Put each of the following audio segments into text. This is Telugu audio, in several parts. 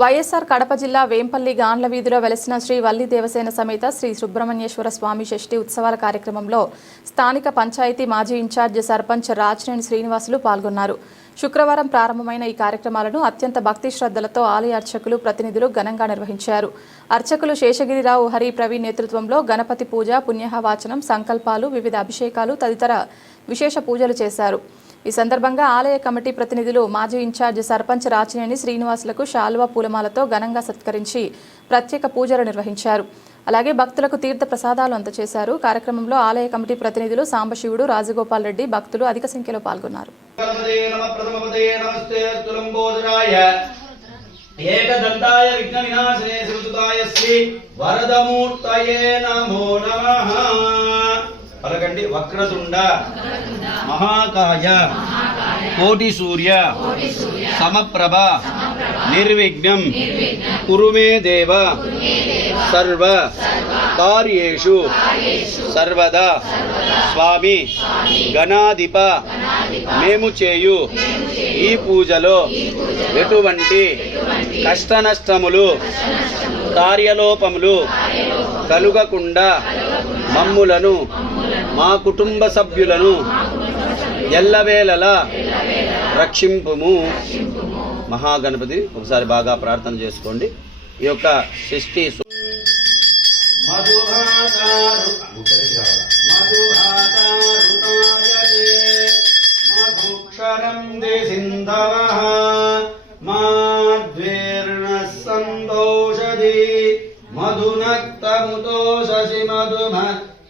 వైఎస్ఆర్ కడప జిల్లా వేంపల్లి గాండ్ల వీధిలో వెలసిన శ్రీ వల్లి దేవసేన సమేత శ్రీ సుబ్రహ్మణ్యేశ్వర స్వామి షష్ఠి ఉత్సవాల కార్యక్రమంలో స్థానిక పంచాయతీ మాజీ ఇన్ఛార్జ్ సర్పంచ్ రాజ్నేని శ్రీనివాసులు పాల్గొన్నారు. శుక్రవారం ప్రారంభమైన ఈ కార్యక్రమాలను అత్యంత భక్తి శ్రద్ధలతో ఆలయ అర్చకులు ప్రతినిధులు ఘనంగా నిర్వహించారు. అర్చకులు శేషగిరిరావు హరి ప్రవీణ్ నేతృత్వంలో గణపతి పూజ, పుణ్యహవాచనం, సంకల్పాలు, వివిధ అభిషేకాలు తదితర విశేష పూజలు చేశారు. ఈ సందర్భంగా ఆలయ కమిటీ ప్రతినిధులు మాజీ ఇన్ఛార్జ్ సర్పంచ్ రాచినేని శ్రీనివాసులకు శాలువా పూలమాలతో ఘనంగా సత్కరించి ప్రత్యేక పూజలు నిర్వహించారు. అలాగే భక్తులకు తీర్థ ప్రసాదాలు అందజేశారు. కార్యక్రమంలో ఆలయ కమిటీ ప్రతినిధులు సాంబశివుడు, రాజగోపాల్ రెడ్డి భక్తులు అధిక సంఖ్యలో పాల్గొన్నారు. ఏకదంతాయ విఘ్న వినాశనే శ్రీసుతాయ శ్రీ వరదమూర్తయే నమో నమః. పలకండి. వక్రతుండ మహాకాయ కోటి సూర్య సమప్రభ నిర్విఘ్నం కురు మే దేవ సర్వ కార్యేషు సర్వదా స్వామి గణాధిప. మేము చేయు ఈ పూజలో ఎటువంటి కష్టనష్టములు కార్యలోపములు కలుగకుండా మమ్ములను మా కుటుంబ సభ్యులను ఎల్లవేళలా రక్షింపుము. మహాగణపతి ఒకసారి బాగా ప్రార్థన చేసుకోండి. ఈ యొక్క షష్ఠి మధునక్తముతో శశి మధుమ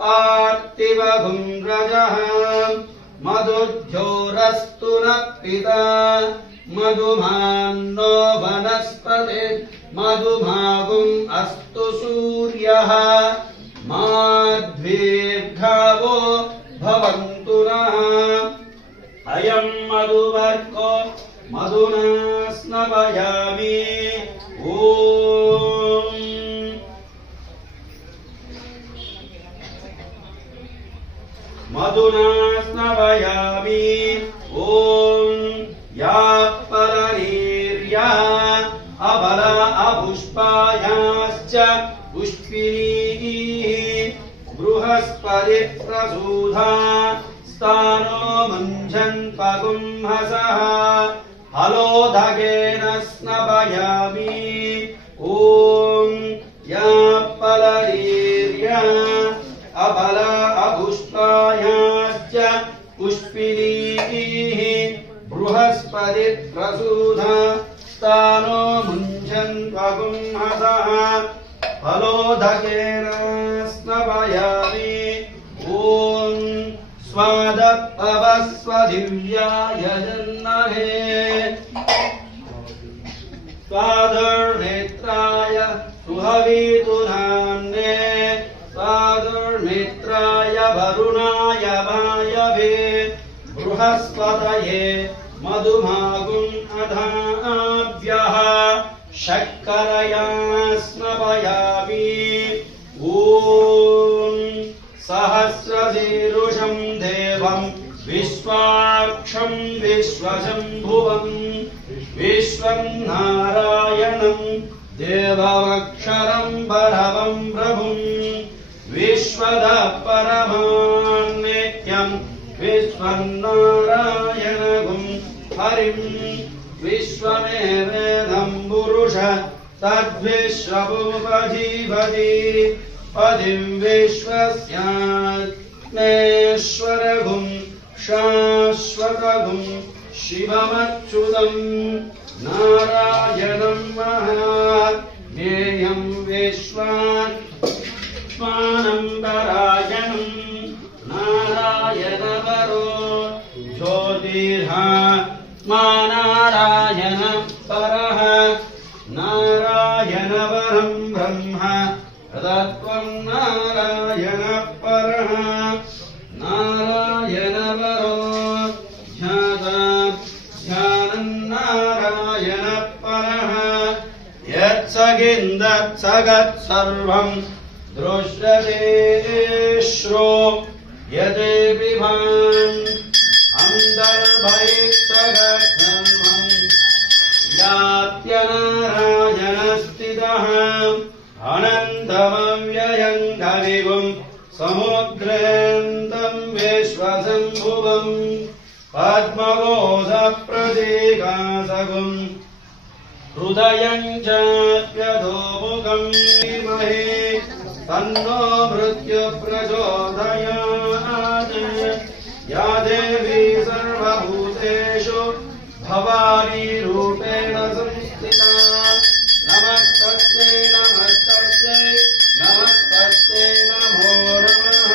పార్థివభుం రజః మధుధ్యోరస్తు నః మధుమాన్నో వనస్పతి మధుమాగుం అస్తు సూర్యః మాధ్వీర్ఘవో భవంతు నః. అయం మధువర్కో మధునా స్నపయామి. ఓం మధునా స్నపయామి. ఓం యా పరనీర్యా అబల అపుష్పాయాశ్చ పుష్పినీ బృహస్పతి ప్రసూధా స్థానో ముంఝన్ పగుంహసః హలోదకేన స్నపయామి. ఓం యా పరనీర్యా అబల అపుష్పాయాశ్చ పుష్పినీ బృహస్పతి ప్రసూధా స్థానో ముంఝన్ పగుంహసః ఫలోదకేన స్నపయామి. ఓం స్వాదపవస్వదివ్యాయ జన్మహే స్వాదుర్నేత్రాయ సుహవీతు నామ్నే స్వాదుర్నేత్రాయ వరుణాయ వాయవే బృహస్పతయే మధుమాగుం అధాభ్యః శర్కరయా స్నపయామి. ఓం సహస్రశీరుషం దేవం విశ్వాక్షం విశ్వశంభువం విశ్వం నారాయణం దేవమక్షరం పరమం ప్రభుం విశ్వద పరమాన్నిత్యం విశ్వం నారాయణగుం హరిం విశ్వమేవేదం పురుష తద్విశ్వముపజీవతి పదిం విశ్వస్యాత్మేశ్వరగుం శాశ్వతగుం శివమచ్యుతం నారాయణం మహాజ్ఞేయం విశ్వాత్మానం పరాయణం నారాయణవరో జ్యోతిర్హ మా నారాయణ పరః నారాయణవరం బ్రహ్మ తత్వం నారాయణ పరః నారాయణవరో ధ్యానం నారాయణ పరః యత్సగిन्दత్ సగత్ సర్వం దృశ్యతే శ్రో యదే విభాన్ అంతర్భయత్ సగత్ సర్వం యాత్ नारायणस्थितः अनन्तमव्ययं कविगुं समुद्रेन्दं विश्वसम्भुवम् पद्मकोशप्रतीकासगुं हृदयं चाप्यधोमुखं धीमहि तन्नो मृत्युप्रचोदयात् या देवी सर्वभूतेषु भवानी रूपेण संस्थिता नमस्तस्यै नमस्तस्यै नमस्तस्यै नमो नमः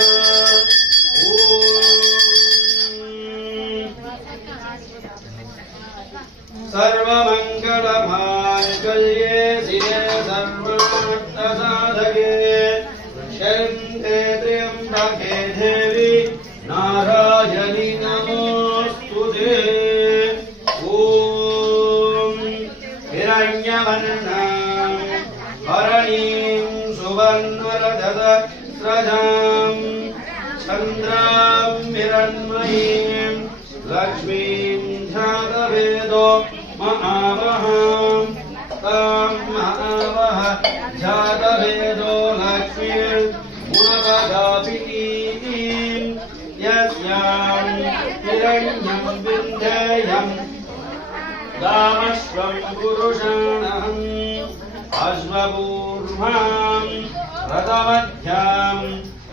ॐ सर्वमङ्गलमाङ्गल्ये शिवे सर्वार्थसाधके शरण्ये त्र्यम्बके देवी नारायणी नमोऽस्तुते ॐ हिरण्यवर्णां हरणीं सुवर्णरजतस्रजां चन्द्रां हिरण्मयीं लक्ष्मीं ध्यातवेदो महावहां तां महावह ध्यातवेदो लक्ष्मीर्मुनपदापिनीं यस्यां हिरण्यं विन्ध्येयम् दामश्वं पुरुषाणहम् अश्वपूर्वां रथमध्यां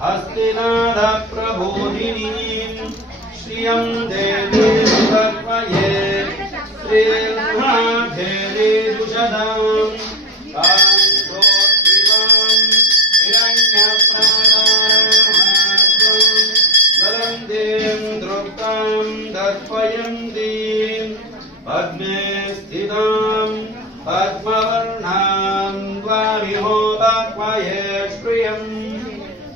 हस्तिनाथप्रबोधिनीं श्रियं देवी सर्वये श्रीर्माधेरी दुषदां कान्तोत्थितां हिरण्यप्रादां ज्वलन्तीं दृप्तां दर्पयन्तीं पद्मे स्थितां पद्मवर्णां द्वाविहोपक्वये श्रियं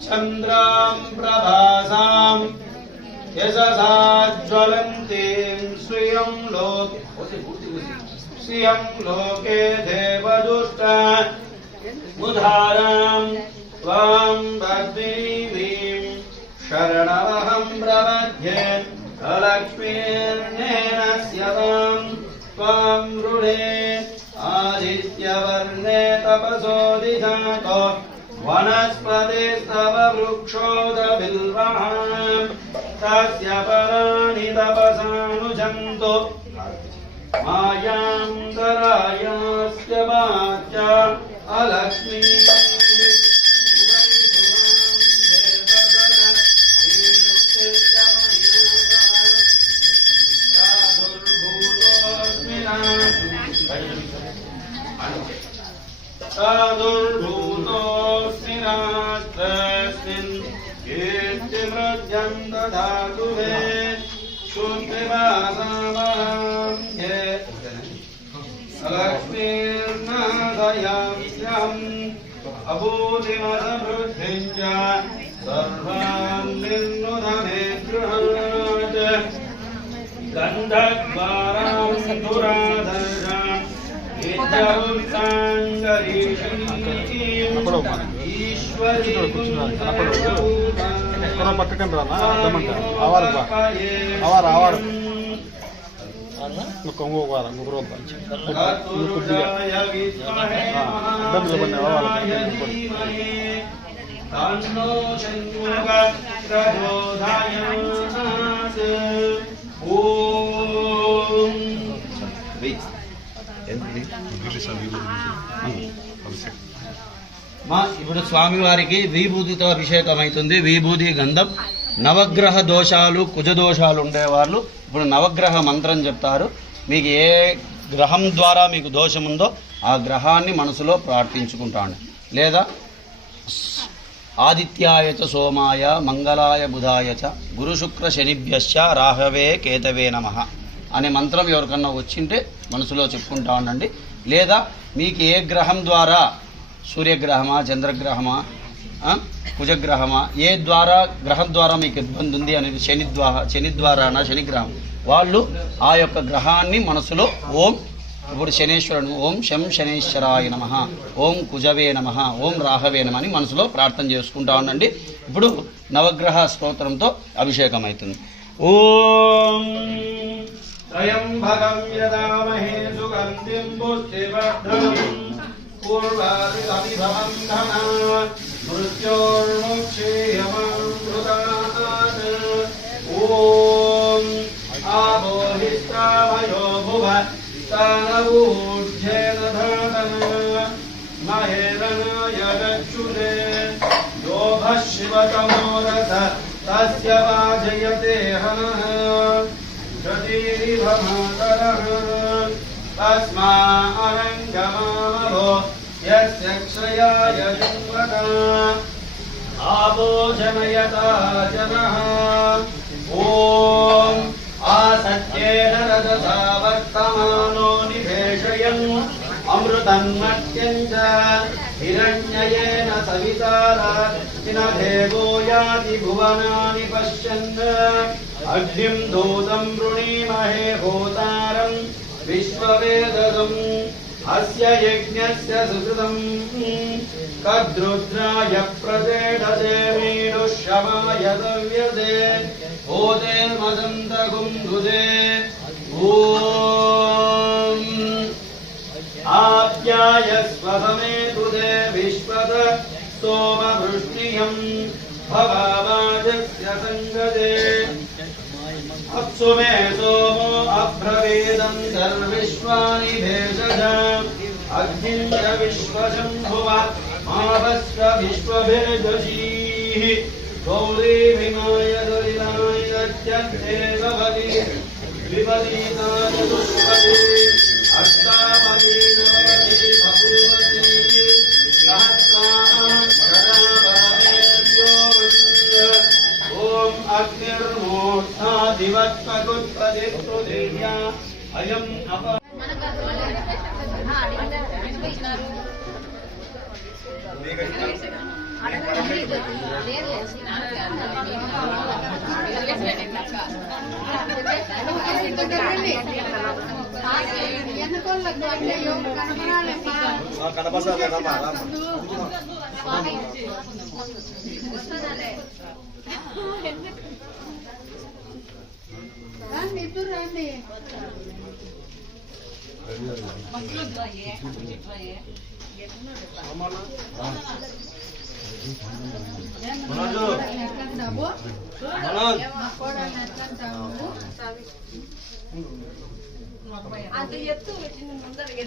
चन्द्रां प्रभासां यशसा ज्वलन्तीं श्रियं लोके देवदुष्टा उदारां त्वां पद्मिनीं शरणमहं प्रपद्ये अलक्ष्मीर्नेन स्यतां त्वां वृणे आदित्यवर्णे तपसोदिजातो वनस्पतिस्तव वृक्षोदबिल्वः तस्य पराणि तपसानुजन्तो मायां तरायास्य वाच्या अलक्ष्मी साधुर्भूतोऽस्मि राष्ट्रस्मिन् कीर्तिमृद्यं ददातु मे शुद्धिवासामहं ये लक्ष्मीर्नादयाम्यहम् अभूतिमदवृद्धिं च सर्वान् निर्नुदमे गृहात् गन्धद्वारां दुराधर्षाम् పట్టడం రానా అర్థమంటా ఆవారు ఆవారు ఇంకొక వారం ఇంకొక రోజు కొద్దిగా ఇబ్బందులు పడిన ఇప్పుడు స్వామివారికి విభూతితో అభిషేకం అవుతుంది. విభూతి గంధం. నవగ్రహ దోషాలు కుజ దోషాలు ఉండేవాళ్ళు ఇప్పుడు నవగ్రహ మంత్రం చెప్తారు. మీకు ఏ గ్రహం ద్వారా మీకు దోషం ఉందో ఆ గ్రహాన్ని మనసులో ప్రార్థించుకుంటాను. లేదా ఆదిత్యాయ చ సోమాయ మంగళాయ బుధాయ చ గురు శుక్ర శనిభ్యశ్చ రాహవే కేతవే నమః అనే మంత్రం ఎవరికన్నా వచ్చింటే మనసులో చెప్పుకుంటా ఉండండి. లేదా మీకు ఏ గ్రహం ద్వారా సూర్యగ్రహమా చంద్రగ్రహమా కుజగ్రహమా ఏ ద్వారా గ్రహం ద్వారా మీకు ఇబ్బంది ఉంది అనేది శని ద్వారానా శనిగ్రహం వాళ్ళు ఆ యొక్క గ్రహాన్ని మనసులో ఓం ఇప్పుడు శనేశ్వరుడు ఓం శం శనేశ్వరాయ నమః ఓం కుజవే నమః ఓం రాహవే నమః అని మనసులో ప్రార్థన చేసుకుంటా ఉండండి. ఇప్పుడు నవగ్రహ స్తోత్రంతో అభిషేకం అవుతుంది. ఓం त्र्यम्बकं यदामहे सुगन्धिं पुष्टिवर्धनम् पूर्वादिकविभवन्धना मृत्योर्मुक्षीयममृतात् ॐ आबोहिष्टामयो भुव स्तनवूर्ध्येन धातन महेरणाय रक्षुरे योभः शिवतमोरथ तस्य वाजयते हनः शतीरिभमातरः तस्माऽनङ्गमामभो यस्य क्षयाय जिन्वता आपो जनयता जनः ॐ आसत्येन रजसा वर्तमानो निभेषयन् अमृतन्मत्यं च हिरण्ययेन सविता राजतिनदेवो याति भुवनानि पश्यन् अग्निं दूतं वृणीमहे होतारं विश्ववेदसम् अस्य यज्ञस्य सुकृतं कद्रुद्राय प्रसेदते मीनुष्यमाय दव्यते भूतेर्मदन्तगुंधुते ॐ आप्यायस्व समेतुते विश्वत सोमवृष्णियं भवावाजस्य सङ्गते अप्सु मे सोमो अब्रवीदं सर्विश्वानि भेषजाम् अग्निं च विश्वशम्भुव मावश्च विश्वभेजशीः गौरीभिमाय दलिलाय दत्यन्ते भवति विपरीताय दुष्पदे अष्टामयी नववती बभूवती सहस्राणं शरावमेभ्यो ॐ अग्निर्मूर्धादिवत्पकुत्पदिष्टुदेव्या अयम् अप ಅದು ಎತ್ತು ಮುಂದರಿಗೆ